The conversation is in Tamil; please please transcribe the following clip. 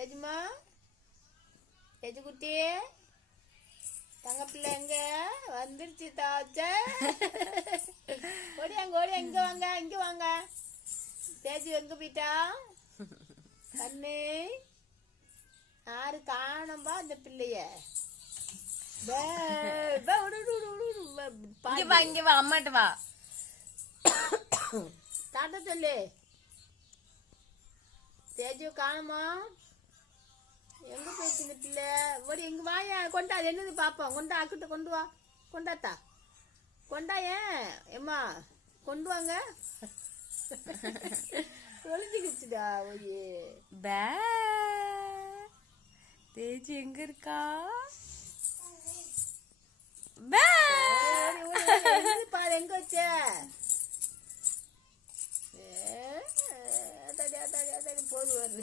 தேஜுமா, தேஜு குட்டி, தங்க பிள்ளை எங்க வந்துருச்சு தாச்ச. ஓடியாங்க ஓடியா, இங்க வாங்க இங்க வாங்க. தேஜு எங்க போயிட்டா கண்ணு? யாரு காணம்பா அந்த பிள்ளைய? இங்க வா அம்மாட்ட வா. தாத்தா சொல்லு. தேஜு காணுமா? எங்க போயிடுச்சு இந்த பிள்ளை? ஓடி எங்க வாயா, கொண்டா. என்னது பாப்போம், கொண்டா. அக்கிட்ட கொண்டு வா, கொண்டாத்தா கொண்டா. ஏன் எம்மா கொண்டு வாங்க. ஒளிஞ்சுக்கிச்சுடா. ஓயே பே தேஜு எங்க இருக்கா? பாரு எங்க வச்ச. போது வருது.